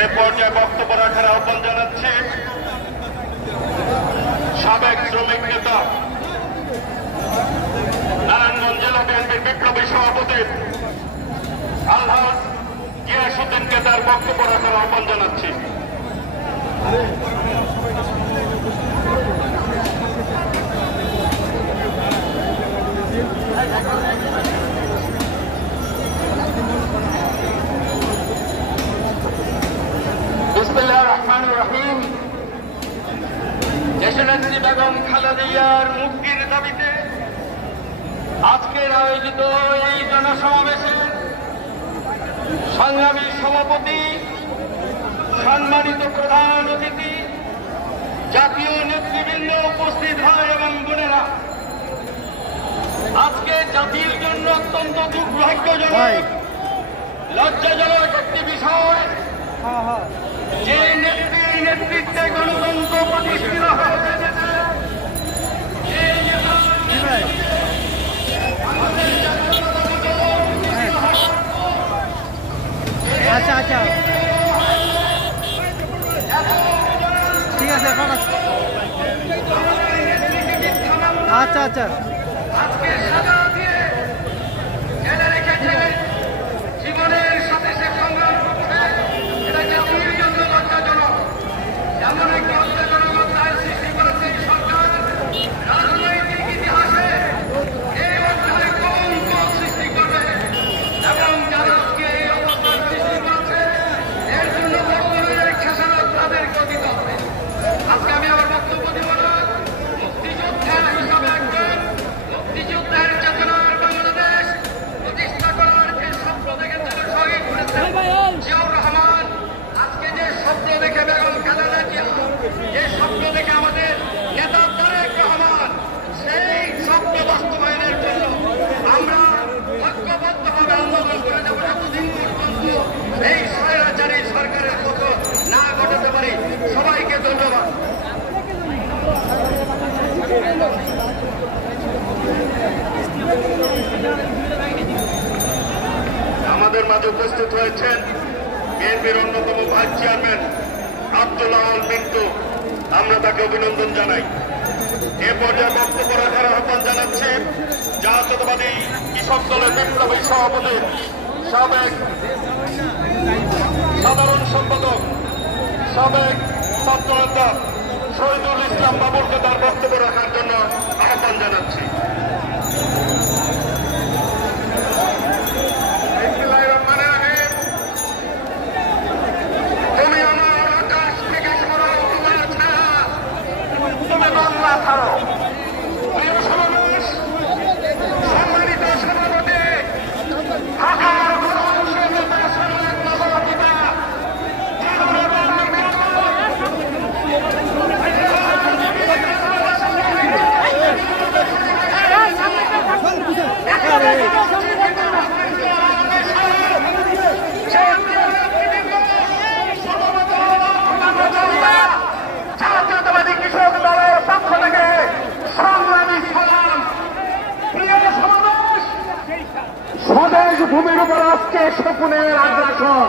এ পর্যায়ে বক্তব্য রাখার আহ্বান জানাচ্ছি সাবেক শ্রমিক নেতা নারায়ণগঞ্জ জেলা বিএনপির বিপ্লবী সভাপতি আলহাজ গিয়াসউদ্দিনকে তার বক্তব্য রাখার আহ্বান জানাচ্ছি। বিসমিল্লাহির রহমানির রহিম। দেশনেত্রী বেগম খালেদা জিয়ার মুক্তির দাবিতে আজকের আয়োজিত এই জনসমাবেশে সংগ্রামী সভাপতি, সম্মানিত প্রধান অতিথি, জাতীয় নেতৃবৃন্দ উপস্থিত হয় এবং বোনেরা, আজকে জাতির জন্য অত্যন্ত দুর্ভাগ্যজনক, লজ্জাজনক একটি বিষয় যে নেত্রীর নেতৃত্বে গণতন্ত্র প্রতিষ্ঠিত হয়েছে। আচ্ছা আচ্ছা ঠিক আছে আচ্ছা আচ্ছা জীবনের সাথে সে সংগ্রাম করছে, এটা জাতির জন্য লজ্জাজনক। এমন একটি লজ্জাজনক অধ্যায় সৃষ্টি করেছে সরকার রাজনৈতিক ইতিহাসে। এই অধ্যায় কলঙ্ক সৃষ্টি করবে এবং যারা আজকে এই অবস্থার সৃষ্টি করছে এর জন্য বর্তমানের খেসারত তাদেরকে দিতে হবে। আজকে আমি আমার বক্তব্য দিব না। মুক্তিযোদ্ধা হিসাবে একজন মুক্তিযুদ্ধের চেতনার বাংলাদেশ প্রতিষ্ঠা করার যে স্বপ্ন দেখে তারা শহীদ করেছেন জিয়াউর রহমান। আজকে যে স্বপ্ন দেখে বেগম খালেদা জিয়া, যে স্বপ্ন দেখে আমাদের নেতা তারেক রহমান, সেই স্বপ্ন বাস্তবায়নের জন্য আমরা ঐক্যবদ্ধভাবে আন্দোলন করে যাব যতদিন পর্যন্ত এই স্বৈরাচারী সরকারের পতন না ঘটাতে পারি। সবাইকে ধন্যবাদ। আমাদের মাঝে উপস্থিত হয়েছেন বিএনপির অন্যতম ভাইস চেয়ারম্যান আব্দুল আল মিন্টু, আমরা তাকে অভিনন্দন জানাই। এ পর্যায়ে বক্তব্য রাখার আহ্বান জানাচ্ছি জাতীয়তাবাদী কৃষক দলের বিপ্লবী সভাপতি, সাবেক সাধারণ সম্পাদক, সাবেক ছাত্রনেতা শহীদুল ইসলাম বাবুরকে তার বক্তব্য রাখার জন্য আহ্বান জানাচ্ছি। তুমি আমার আকাশ থেকে সরাও তোমার ছায়া, তুমি বাংলা ছাড়ো। প্রিয় সমাবেশ, সম্মানিত সভাপতি, ঢাকার গণমানুষের নেতা সম্রাট নগরপিতা জাতীয়তাবাদী কৃষক দলের পক্ষ থেকে সংগ্রামী সালাম। প্রিয় সমাবেশ, স্বদেশ ভূমির উপর আজকে শকুনের আগ্রাসন।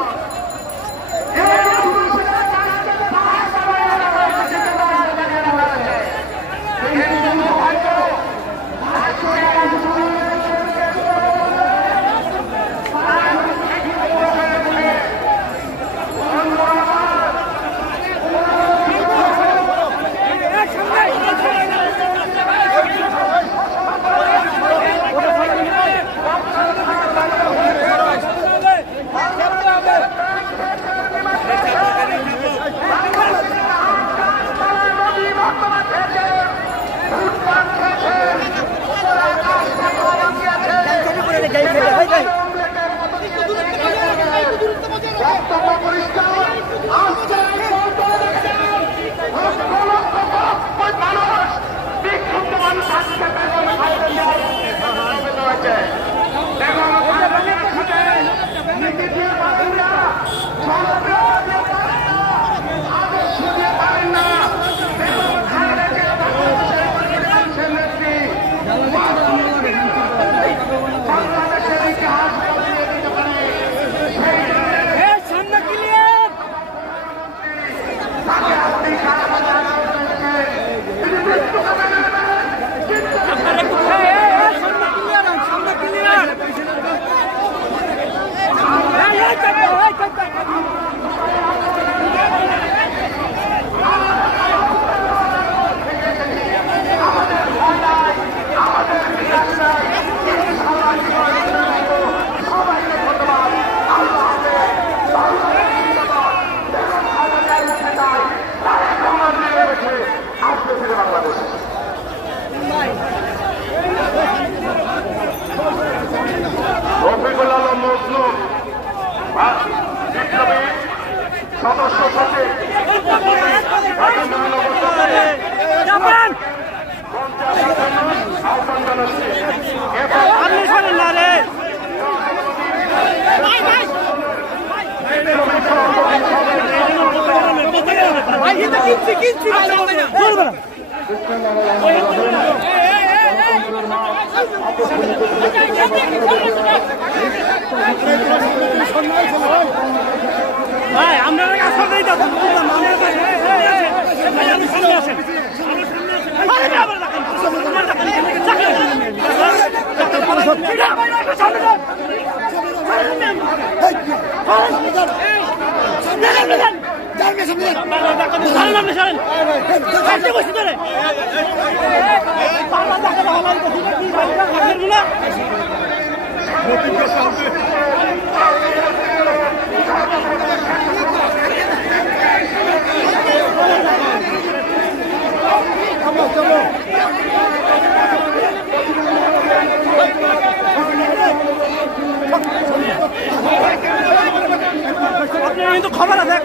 কিন্তু খবর আছে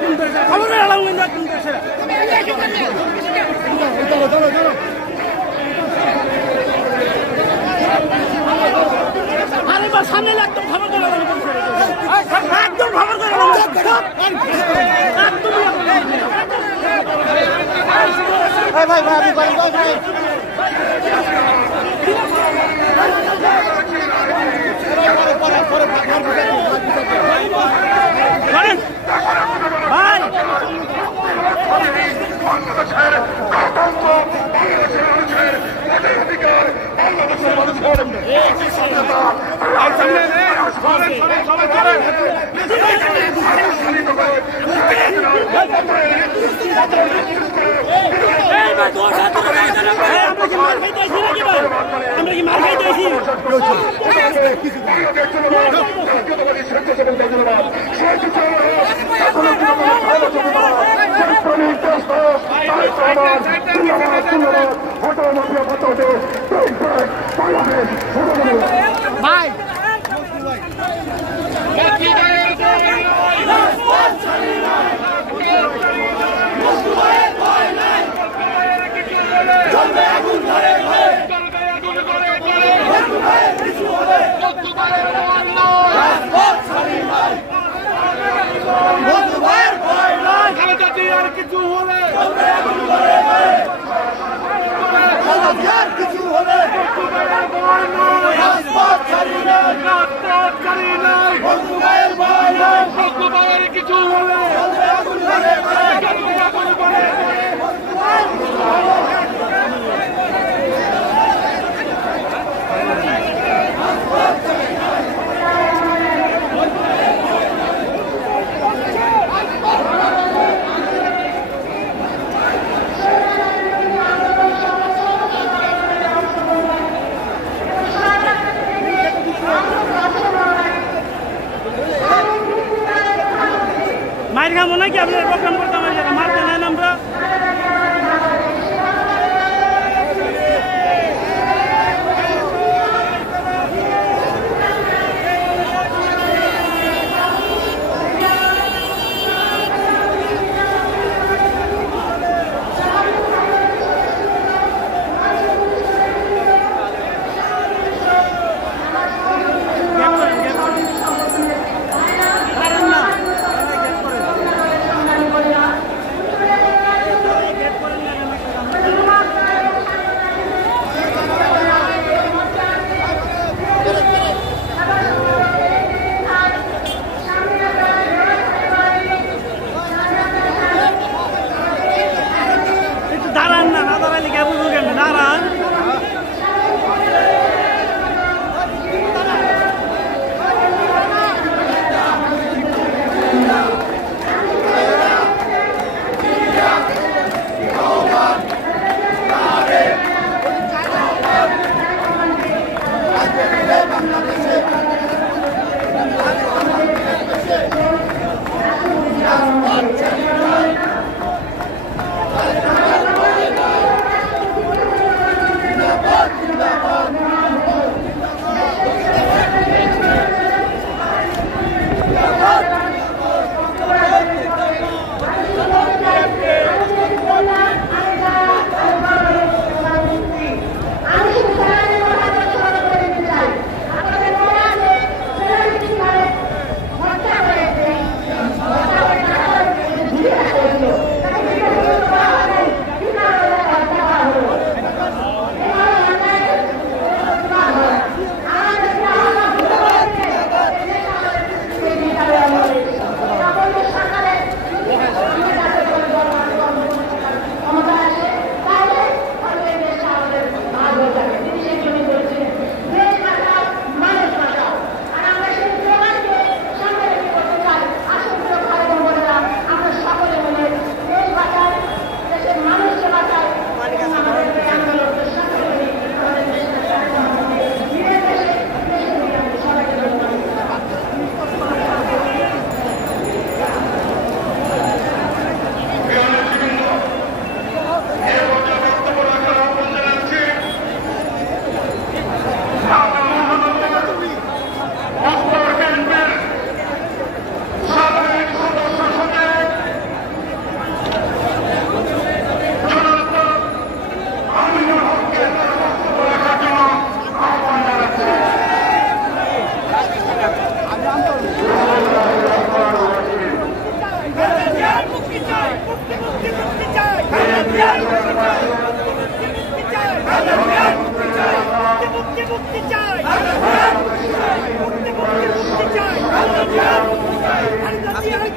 খবরের আলাম আরেকবার সামনে একদম খবর করে একদম খবর করে ভাই ভাই আমি ভাই কিছু হলে মায়ের খাবো নাকি আপনার প্রোগ্রাম করতে আমার জায়গা মারতে নেন আমরা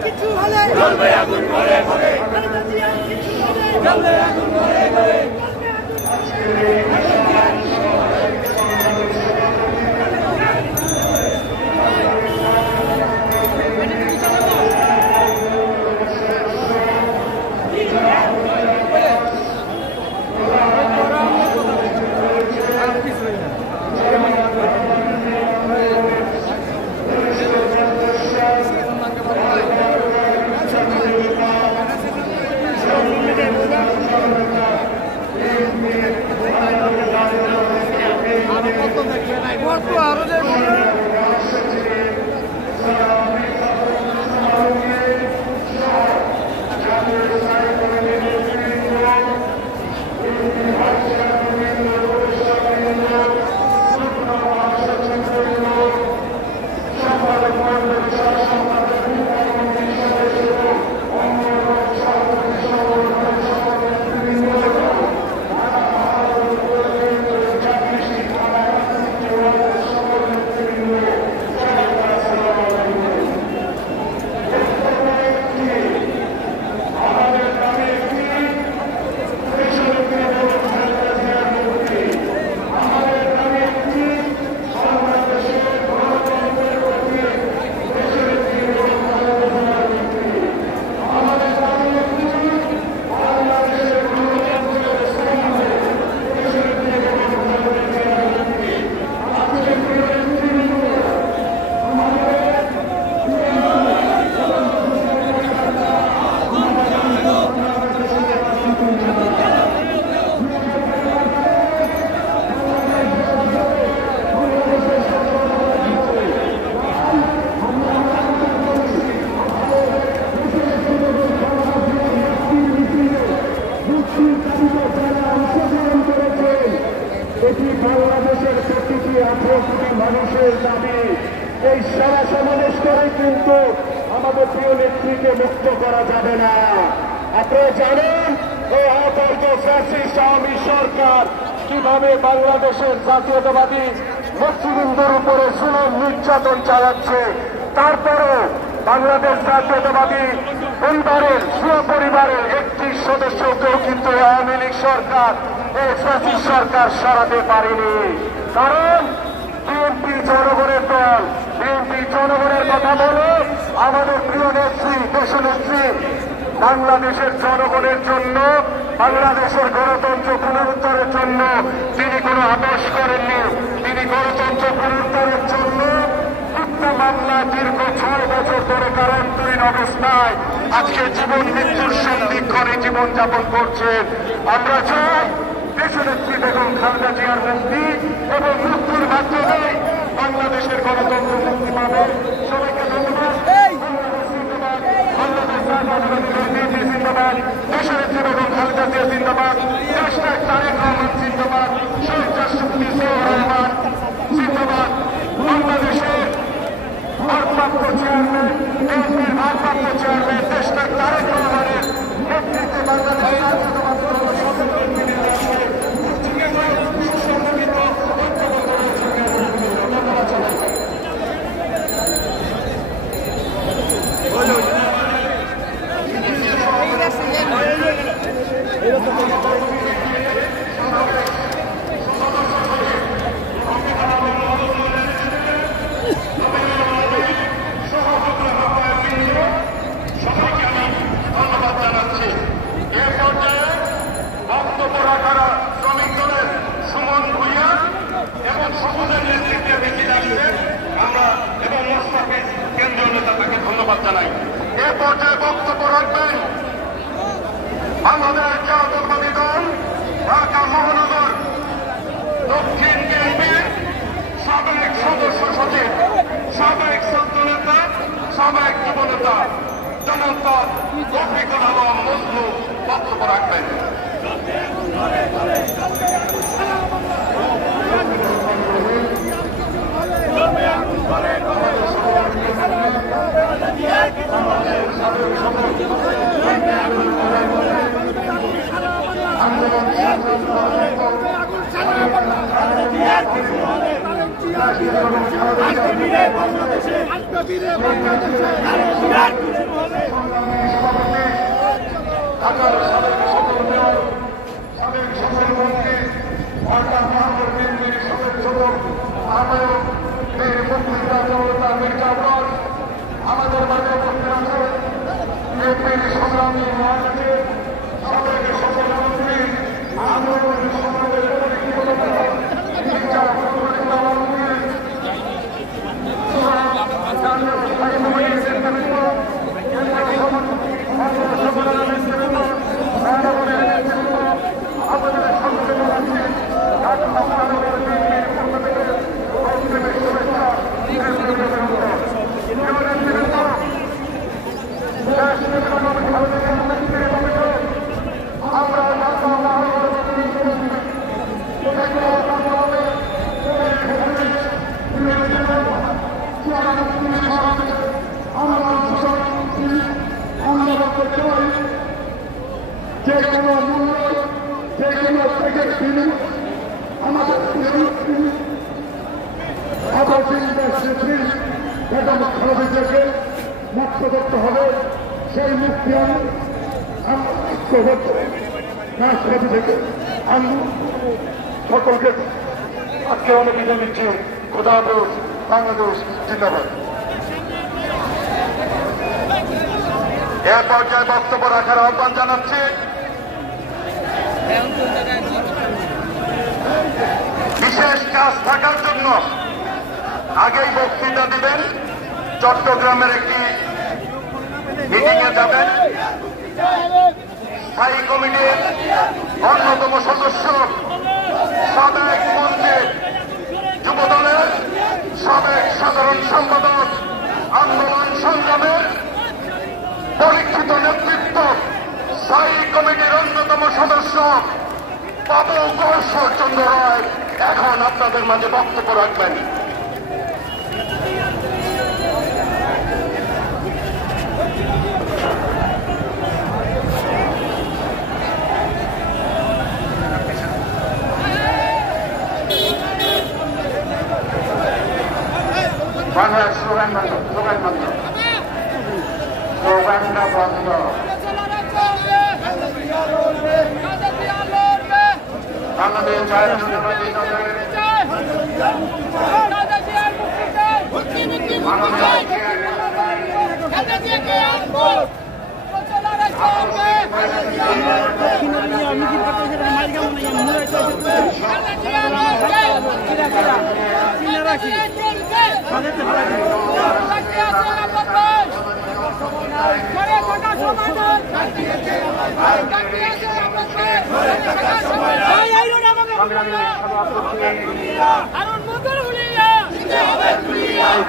কিছু হলে জ্বলবে আগুন ঘরে ঘরে, জ্বলবে আগুন ঘরে ঘরে। এটি বাংলাদেশের প্রতিটি 18 কোটি মানুষের দাবি। এই সারা সমাবেশ করে কিন্তু আমাদের প্রিয় নেত্রীকে মুক্ত করা যাবে না। আপনারা জানেন এই আহত ফ্যাসিস্ট আওয়ামী সরকার কিভাবে বাংলাদেশের জাতীয়তাবাদী নেতৃবৃন্দের উপরে জুলুম নির্যাতন চালাচ্ছে। তারপরেও বাংলাদেশ জাতীয়তাবাদী পরিবারের পরিবারের একটি সদস্যকেও কিন্তু আওয়ামী লীগ সরকার এই ফ্যাসিস্ট সরকার সরাতে পারেনি। কারণ বিএনপি জনগণের দল, বিএনপি জনগণের কথা বলে আমাদের প্রিয় নেত্রী দেশনেত্রী বাংলাদেশের জনগণের জন্য, বাংলাদেশের গণতন্ত্র পুনরুদ্ধারের জন্য তিনি কোনো আপোষ করেননি। তিনি গণতন্ত্র পুনরুদ্ধারের জন্য মামলা দীর্ঘ 6 বছর ধরে কারান্তরীণ অবস্থায় আজকে জীবন মৃত্যুর সন্ধিক্ষণে জীবনযাপন করছেন। আমরা চাই দেশনেত্রী বেগম খালেদা জিয়ার মুক্তি এবং মুক্তির মাধ্যমে বাংলাদেশের গণতন্ত্র মুক্তি পাবে। সবাইকে ধন্যবাদ। জিন্দাবাদ, দেশনেত্রী বেগম খালেদা জিয়া জিন্দাবাদ, দেশনায়ক তারেক রহমান জিন্দাবাদ, শহীদ রাষ্ট্রপতি জিয়াউর রহমান জিন্দাবাদ। বাংলাদেশের ভারপ্রাপ্ত চেয়ারম্যান, বিএনপির ভারপ্রাপ্ত চেয়ারম্যান দেশনায়ক তারেক রহমানের নেতৃত্বে বাংলাদেশ জানাই। এ পর্যায়ে বক্তব্য রাখবেন আমাদের জাতীয়তাবাদী দল ঢাকা মহানগর দক্ষিণ বিএনপির সাবেক সদস্য সচিব, সাবেক ছাত্রনেতা, সাবেক যুবনেতা জনতা রফিকুল আলম মজনু বক্তব্য রাখবেন। আমাদের মাঝে উপস্থিত আছে বিএনপির সংগ্রামী মহাসচিব সাবেক সভাপতি আন্দোলনের সমাজের যে কোনো মূল্য যে কোনো থেকে আমাদের খালেদাকে মুক্ত করতে হবে। সেই মুক্তি রাষ্ট্রপতি থেকে আমি সকলকে আজকে অনেক বিদায় নিচ্ছি। খোদা হাফেজ। বাংলাদেশ জিন্দাবাদ। এ পর্যায়ে বক্তব্য রাখার আহ্বান জানাচ্ছি বিশেষ কাজ থাকার জন্য আগেই বক্তৃতা দিবেন, চট্টগ্রামের একটি মিটিং এ যাবেন। স্থায়ী কমিটির অন্যতম সদস্য সাবেক মন্ত্রী যুবদলের সাবেক সাধারণ সম্পাদক আন্দোলন সংগ্রামের পরীক্ষিত নেতৃত্ব স্থায়ী কমিটির অন্যতম সদস্য বাবু কৌশল চন্দ্র রায় এখন আপনাদের মাঝে বক্তব্য রাখবেন। বাংলার স্লোগান বন্ধ, স্লোগান বন্ধ, স্লোগানটা বন্ধ। বাংলাদেশ জাতীয়তাবাদী দলের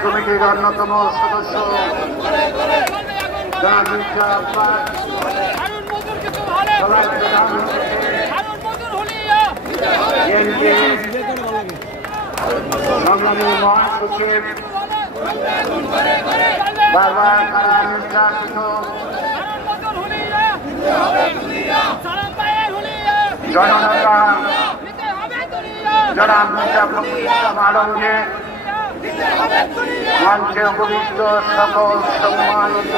কমিটির অন্যতম সদস্য সংগ্রামী মহাসচিব বারবার কারা নির্যাতিত জননেতা জনাব মির্জা ফখরুল ইসলাম আলমকে মঞ্চে উপবিষ্ট সকল সম্মানিত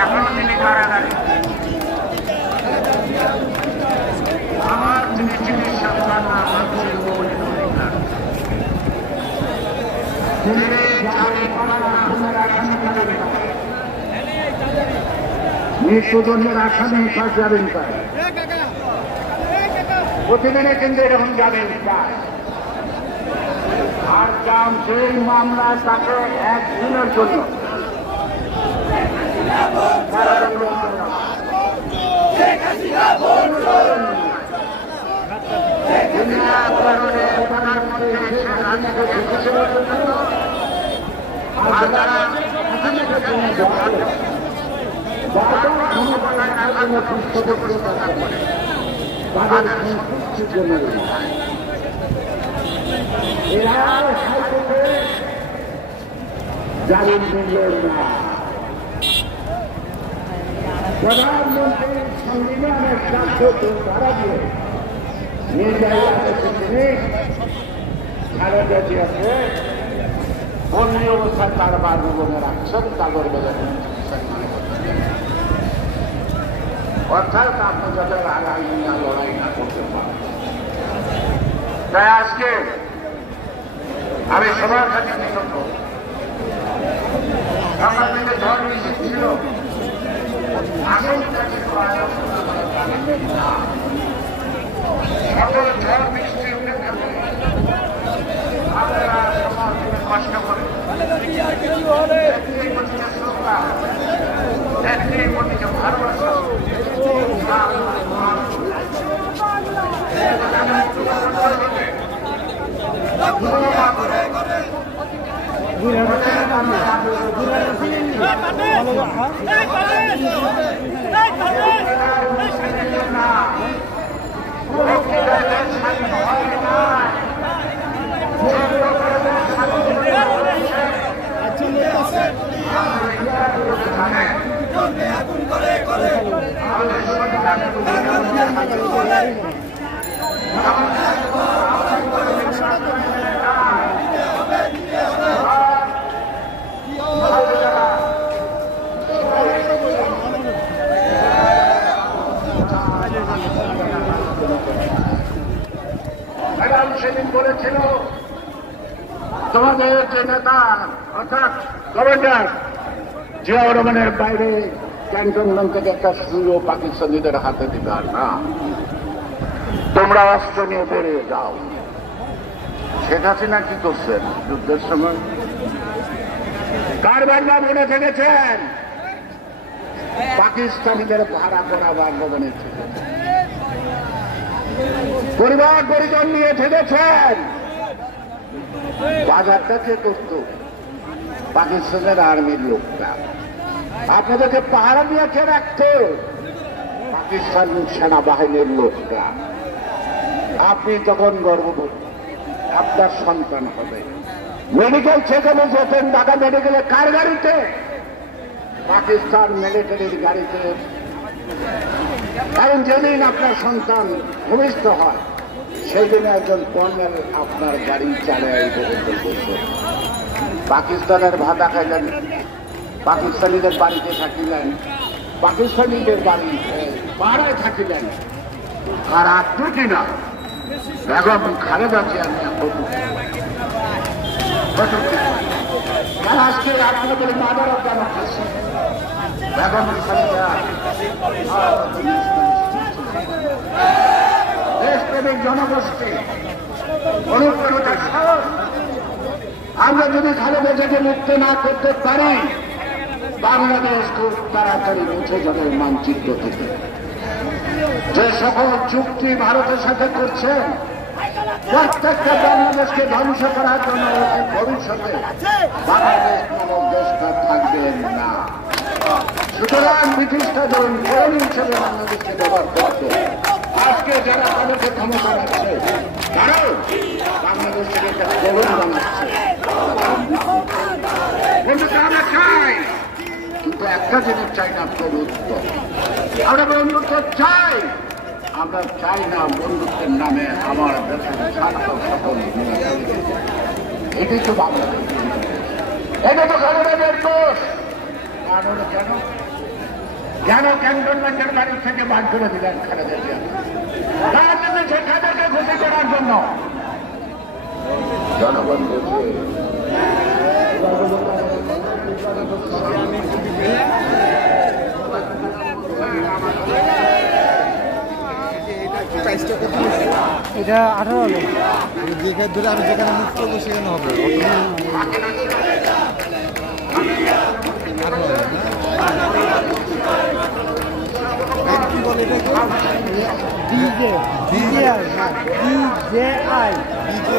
এখনো তিনি কারাগারে আমার তিনি চিকিৎসা মৃত্যুদণ্ডের আসামি যাবেন তাই প্রতিদিনে কিন্তু এরকম যাবেন তাই আর যাম সেই মামলা তাকে একদিনের জন্য জামিন দিলেন না। প্রধানমন্ত্রীর সংবিধানের স্বার্থকে তারা দিয়ে তিনি খালেদা জিয়াকে বন্দি অবস্থায় তার বাসভবনে রাখছেন তাদের বেলা অর্থাৎ আপনি যাদের আগামী লড়াই না করতে পারেন। তাই আজকে আমি সবার কাছে কৃতজ্ঞ। আমার দিকে ঝড় বৃষ্টি ছিল, সকল ঝড় বৃষ্টি আপনারা সবার দিকে কষ্ট করে ভালোবাসা সেদিন বলেছিল তোমাদের যে নেতা অর্থাৎ গভর্নর জিয়াউর রহমানের বাইরে ক্যান্টনমেন্ট থেকে একটা সুযোগ পাকিস্তানিদের হাতে দিবে আর না, তোমরা অস্ত্র নিয়ে বেরিয়ে যাও। শেখ হাসিনা কি করছেন যুদ্ধের সময়? কার বাংলা মনে থেকেছেন? পাকিস্তানিদের ভাড়া করা বাংলাদেশে থেকেছেন, পরিবার পরিজন নিয়ে থেকেছেন। বাজারটা কে করত? পাকিস্তানের আর্মির লোকরা। আপনাদেরকে পাহারা দিয়ে কে রাখত? পাকিস্তান সেনাবাহিনীর লোকরা। আপনি তখন গর্ভবতী, আপনার সন্তান হবে। মেডিকেল চেকআপে যেতেন ঢাকা মেডিকেলে কার গাড়িতে? পাকিস্তান মিলিটারির গাড়িতে। কারণ যেদিন আপনার সন্তান ভূমিষ্ঠ হয় সেই দিনে একজন কর্নেল আপনার গাড়ি চালায় করছে। পাকিস্তানের ভাতা খাইলেন, পাকিস্তানিদের বাড়িতে থাকিলেন, পাকিস্তানিদের বাড়ি পাড়ায় থাকিলেন। আর আপনি কিনা বেগম খালেদা জিয়া নিয়ে আজকে আপনাদের মাদার কেন খাচ্ছে? বেগম খালেদা দেশপ্রেমিক জনগোষ্ঠী অনুপ্রেরণার সাহস। আমরা যদি খালেদা জিয়াকে মুক্ত না করতে পারি, বাংলাদেশ খুব তাড়াতাড়ি মুছে যাবে মানচিত্র থেকে। যে সকল চুক্তি ভারতের সাথে করছেন প্রত্যেকটা বাংলাদেশকে ধ্বংস করার জন্য ভবিষ্যতে বাংলাদেশ নামক দেশটা থাকবেন না। সুতরাং ব্রিটিশরা যখন কর্মী হিসেবে বাংলাদেশকে ব্যবহার করত, আজকে যারা তাদেরকে ক্ষমতা রাখছে তারাও বাংলাদেশের একটা কলম বানাচ্ছে। আমরা চাই, কিন্তু একটা জিনিস চাই না, বন্ধুত্ব। আমরা বন্ধুত্ব চাই, আমরা চাই না বন্ধুত্বের নামে আমার দেশের স্বার্থ সকল। এটাই তো বাংলাদেশ, এটা তো খালেদাদের দোষ। কারণ কেন কেন ক্যান্টনমেন্টের বাড়ি থেকে বাদ করে দিলেন খালেদা জিয়া? রাজনীতি শেখাদেরকে ক্ষতি করার জন্য। জনগণ বলছে এটা 18 হবে, যেখানে ধরে আমি যেখানে মুখ করবো সেখানে হবে। বলে এটাকে ডিজে ডিজেআই হ্যাঁ ডিজেআই ডিজে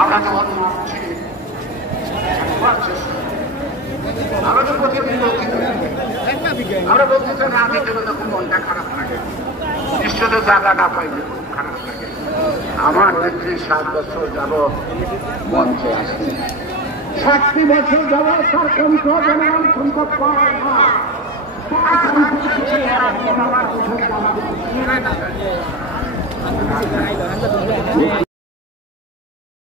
আমরা যখন ভাবছি আমরা তো প্রতিদিন বলছি আমরা বলতেছি না আমি জন্য তখন মনটা খারাপ লাগে নিশ্চয় জায়গা না পাইলে খুব খারাপ লাগে আমার নেত্রী 7 বছর যাব মঞ্চে আসছে 60 বছর যাব তার কণ্ঠ জনগণ সংখ্যক পায় না আমার